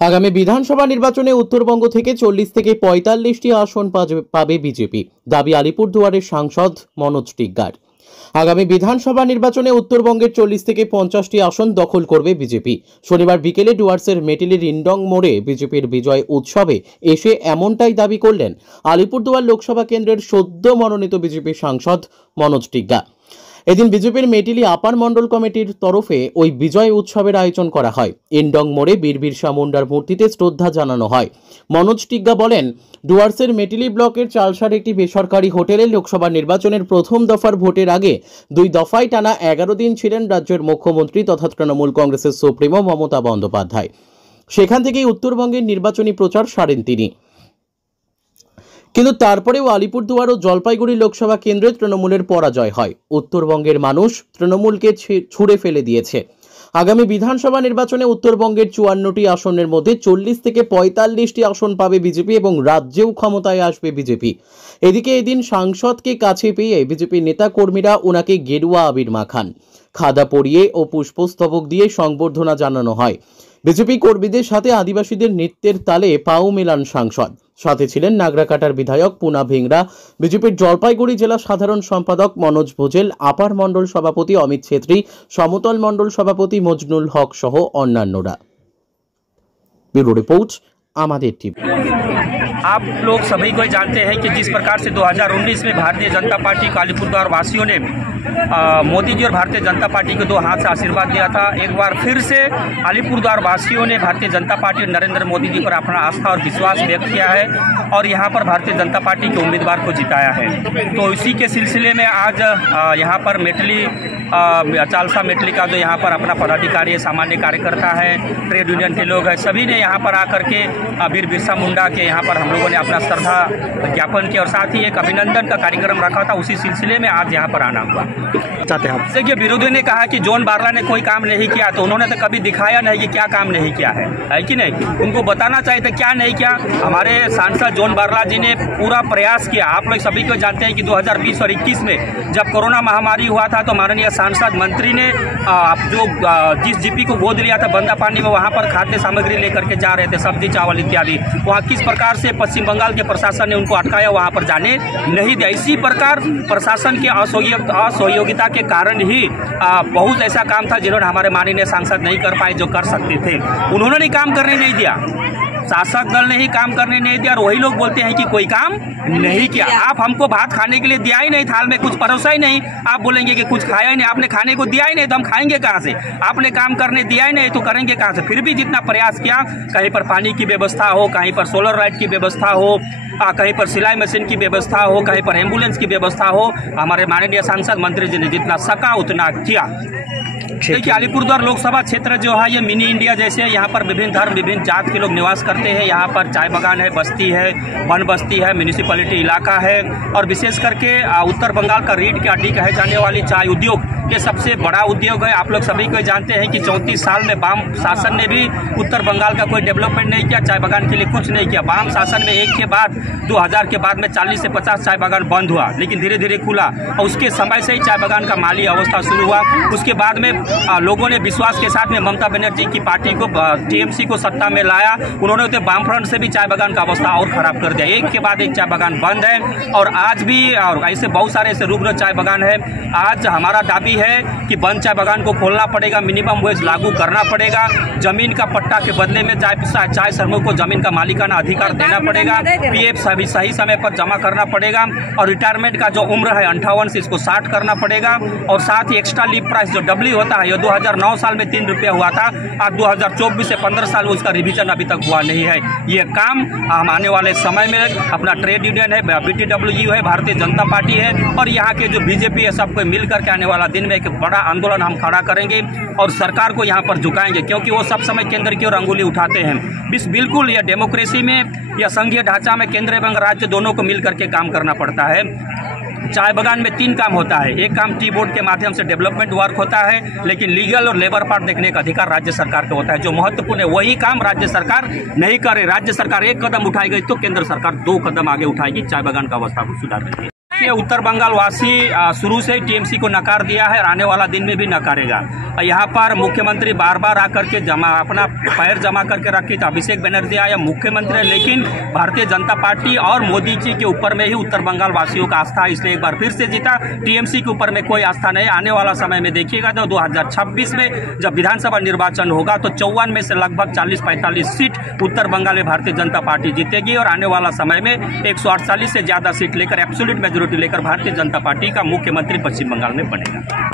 আগামী বিধানসভা নির্বাচনে উত্তরবঙ্গ থেকে 40 থেকে 45টি আসন পাবে বিজেপি, দাবি আলিপুরদুয়ারের সাংসদ মনোজ টিগ্গার। আগামী বিধানসভা নির্বাচনে উত্তরবঙ্গের 40 থেকে 50টি আসন দখল করবে বিজেপি। শনিবার বিকেলে ডুয়ার্সের মেটেলির ইন্ডং মোড়ে বিজেপির বিজয় উৎসবে এসে এমনটাই দাবি করলেন আলিপুরদুয়ার লোকসভা কেন্দ্রের সদ্য মনোনীত বিজেপি সাংসদ মনোজ টিগ্গা। এদিন বিজেপির মেটিলি আপার মণ্ডল কমিটির তরফে ওই বিজয় উৎসবের আয়োজন করা হয়। ইন্ডং মোড়ে বীর বিরসা মুন্ডার মূর্তিতে শ্রদ্ধা জানানো হয়। মনোজ টিগ্গা বলেন, ডুয়ার্সের মেটিলি ব্লকের চালসার একটি বেসরকারি হোটেলে লোকসভা নির্বাচনের প্রথম দফার ভোটের আগে 2 দফায় টানা 11 দিন ছিলেন রাজ্যের মুখ্যমন্ত্রী তথা তৃণমূল কংগ্রেসের সুপ্রিমো মমতা বন্দ্যোপাধ্যায়। সেখান থেকেই উত্তরবঙ্গের নির্বাচনী প্রচার সারেন তিনি। কিন্তু তারপরেও আলিপুরদুয়ার ও জলপাইগুড়ি লোকসভা কেন্দ্রে তৃণমূলের পরাজয় হয়। উত্তরবঙ্গের মানুষ তৃণমূলকে ছুঁড়ে ফেলে দিয়েছে। আগামী বিধানসভা নির্বাচনে উত্তরবঙ্গের 54টি আসনের মধ্যে 40 থেকে 45টি আসন পাবে বিজেপি এবং রাজ্যেও ক্ষমতায় আসবে বিজেপি। এদিকে এদিন সাংসদকে কাছে পেয়ে বিজেপি নেতা কর্মীরা ওনাকে গেরুয়া আবির মাখান, খাদা পরিয়ে ও পুষ্পস্তবক দিয়ে সংবর্ধনা জানানো হয়। বিজেপি কর্মীদের সাথে আদিবাসীদের নৃত্যের তালে পাও মেলান সাংসদ। সাথে ছিলেন নাগরাকাটার বিধায়ক পুনা ভিংরা, বিজেপির জলপাইগুড়ি জেলা সাধারণ সম্পাদক মনোজ ভোজেল, আপার মণ্ডল সভাপতি অমিত ছেত্রী, সমতল মণ্ডল সভাপতি মজনুল হক সহ অন্যান্যরা। ব্যুরো রিপোর্ট, আমাদের টিভি। आप लोग सभी को जानते हैं कि जिस प्रकार से 2019 में भारतीय जनता पार्टी को अलीपुरद्वार वासियों ने मोदी जी और भारतीय जनता पार्टी को 2 हाथ से आशीर्वाद दिया था, एक बार फिर से अलीपुरद्वार वासियों ने भारतीय जनता पार्टी और नरेंद्र मोदी जी पर अपना आस्था और विश्वास व्यक्त किया है और यहाँ पर भारतीय जनता पार्टी के उम्मीदवार को जिताया है। तो इसी के सिलसिले में आज यहाँ पर मेटली चालसा मेटली का जो यहाँ पर अपना पदाधिकारी है, सामान्य कार्यकर्ता है, ट्रेड यूनियन के लोग हैं, सभी ने यहाँ पर आकर के वीर बिरसा मुंडा के यहाँ पर हम लोगों ने अपना श्रद्धा ज्ञापन किया और साथ ही एक अभिनंदन का कार्यक्रम रखा था। उसी सिलसिले में आज यहाँ पर आना हुआ। चाहते हैं देखिए, विरोधी ने कहा कि जॉन बारला ने कोई काम नहीं किया, तो उन्होंने तो कभी दिखाया नहीं कि क्या काम नहीं किया है कि नहीं? उनको बताना चाहिए था क्या नहीं किया। हमारे सांसद जॉन बारला जी ने पूरा प्रयास किया। आप लोग सभी को जानते हैं कि 2020 और 21 में जब कोरोना महामारी हुआ था तो माननीय सांसद मंत्री ने जो जिस जीपी को गोद लिया था बंदा पानी में, वहाँ पर खाद्य सामग्री लेकर के जा रहे थे, सब्जी चावल इत्यादि। वहाँ किस प्रकार से पश्चिम बंगाल के प्रशासन ने उनको अटकाया, वहाँ पर जाने नहीं दिया। इसी प्रकार प्रशासन के असहयोगिता के कारण ही बहुत ऐसा काम था जिन्होंने हमारे माननीय सांसद नहीं कर पाए जो कर सकते थे। उन्होंने नहीं काम करने नहीं दिया, शासक दल ने ही काम करने नहीं दिया और वही लोग बोलते हैं कि कोई काम नहीं किया। आप हमको भात खाने के लिए दिया ही नहीं, थाल में कुछ परोसा ही नहीं, आप बोलेंगे कि कुछ खाया ही नहीं। आपने खाने को दिया ही नहीं तो हम खाएंगे कहाँ से? आपने काम करने दिया ही नहीं तो करेंगे कहाँ से? फिर भी जितना प्रयास किया, कहीं पर पानी की व्यवस्था हो, कहीं पर सोलर लाइट की व्यवस्था हो, कहीं पर सिलाई मशीन की व्यवस्था हो, कहीं पर एम्बुलेंस की व्यवस्था हो, हमारे माननीय सांसद मंत्री जी ने जितना सका उतना किया। देखिए, अलीपुरद्वार लोकसभा क्षेत्र जो है ये मिनी इंडिया जैसे है। यहाँ पर विभिन्न धर्म विभिन्न जात के लोग निवास करते हैं। यहाँ पर चाय बागान है, बस्ती है, वन बस्ती है, म्यूनिसिपैलिटी इलाका है और विशेष करके उत्तर बंगाल का रीढ़ की हड्डी कहे जाने वाली चाय उद्योग ये सबसे बड़ा उद्योग है। आप लोग सभी को जानते हैं कि 34 साल में वाम शासन ने भी उत्तर बंगाल का कोई डेवलपमेंट नहीं किया, चाय बागान के लिए कुछ नहीं किया। वाम शासन में एक के बाद 2000 के बाद में 40 से 50 चाय बागान बंद हुआ, लेकिन धीरे धीरे खुला और उसके समय से ही चाय बागान का माली अवस्था शुरू हुआ। उसके बाद में लोगों ने विश्वास के साथ में ममता बनर्जी की पार्टी को टीएमसी को सत्ता में लाया। उन्होंने तो वामफ्रंट से भी चाय बागान का अवस्था और खराब कर दिया। एक के बाद एक चाय बागान बंद है और आज भी और ऐसे बहुत सारे ऐसे रुग्ण चाय बागान है। आज हमारा दाबी है कि बंद चाय बागान को खोलना पड़ेगा, मिनिमम वेज लागू करना पड़ेगा, जमीन का पट्टा के बदले में चाय श्रमिकों को जमीन का मालिकाना अधिकार देना पड़ेगा, पीएफ सही समय पर जमा करना पड़ेगा और रिटायरमेंट का जो उम्र है 58 से इसको 60 करना पड़ेगा और साथ ही एक्स्ट्रा लीव प्राइस जो डबली होता है, 2009 साल में 3 रुपया हुआ था, आज 2024 से 15 साल उसका रिवीजन अभी तक हुआ नहीं है। ये काम हम आने वाले समय में अपना ट्रेड यूनियन है, BTWU है, भारतीय जनता पार्टी है और यहाँ के जो बीजेपी है सबको मिल करके आने वाला दिन में एक बड़ा आंदोलन हम खड़ा करेंगे और सरकार को यहाँ पर झुकाएंगे, क्योंकि वो सब समय केंद्र की ओर अंगुली उठाते हैं। बिल्कुल यह डेमोक्रेसी में या संघीय ढांचा में केंद्र एवं राज्य दोनों को मिल करके काम करना पड़ता है। चाय बागान में 3 काम होता है। एक काम टी बोर्ड के माध्यम से डेवलपमेंट वर्क होता है, लेकिन लीगल और लेबर पार्ट देखने का अधिकार राज्य सरकार का होता है। जो महत्वपूर्ण है वही काम राज्य सरकार नहीं करे। राज्य सरकार 1 कदम उठाई गई तो केंद्र सरकार 2 कदम आगे उठाएगी चाय बागान का अवस्था को सुधारने के लिए। ये उत्तर बंगाल वासी शुरू से ही टीएमसी को नकार दिया है और आने वाला दिन में भी नकारेगा। यहाँ पर मुख्यमंत्री बार बार आकर के अपना पैर जमा करके रखी तो अभिषेक बनर्जी आया मुख्यमंत्री, लेकिन भारतीय जनता पार्टी और मोदी जी के ऊपर में ही उत्तर बंगाल वासियों का आस्था है, इसलिए एक बार फिर से जीता। टीएमसी के ऊपर में कोई आस्था नहीं। आने वाला समय में देखिएगा तो 2026 में जब विधानसभा निर्वाचन होगा तो 54 में से लगभग 40-45 सीट उत्तर बंगाल में भारतीय जनता पार्टी जीतेगी और आने वाला समय में 148 से ज्यादा सीट लेकर एब्सोल्यूट मेजोरिटी लेकर भारतीय जनता पार्टी का मुख्यमंत्री पश्चिम बंगाल में बनेगा।